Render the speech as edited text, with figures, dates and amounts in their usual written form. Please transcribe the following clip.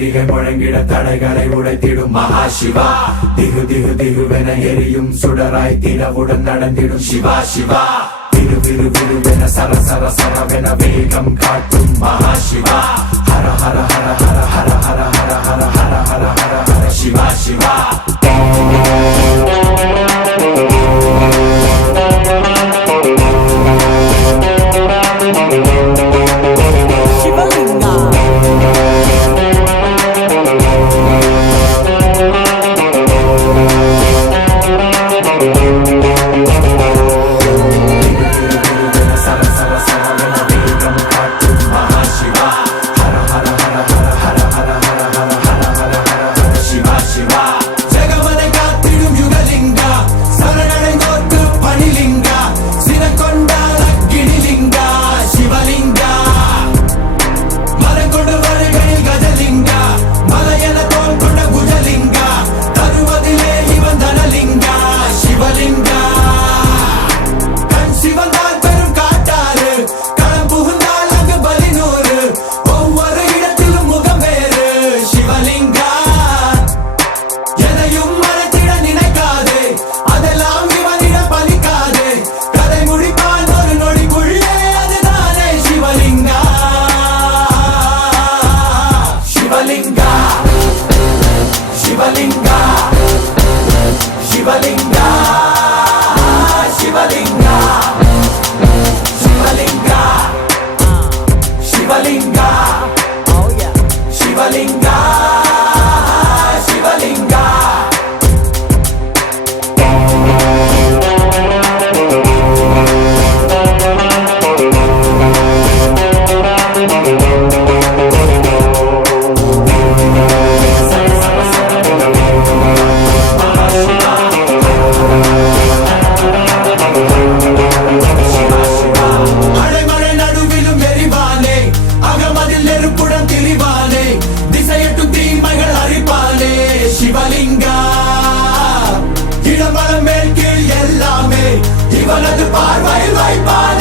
பேரிகை முழங்கிட தடைகளை உடைத்திடும் மகாசிவா. திகு திகு திகுவென எரியும் சுடராய் தினவுடன் நடந்திடும் சிவா சிவா. விரு விரு விருவென சர சர சரவென வேகம் காட்டும் மகாசிவா. Hara Hara Hara Hara Hara Hara Hara Hara Hara Hara Hara Hara Siva Siva. Shivalinga, Shivalinga, Shivalinga, Shivalinga, Shivalinga, oh yeah, Shivalinga, Shivalinga. Sivalinga இடமலம் மேல் கீழ் எல்லாமே இவனது பார்வையில் வைப்பானே.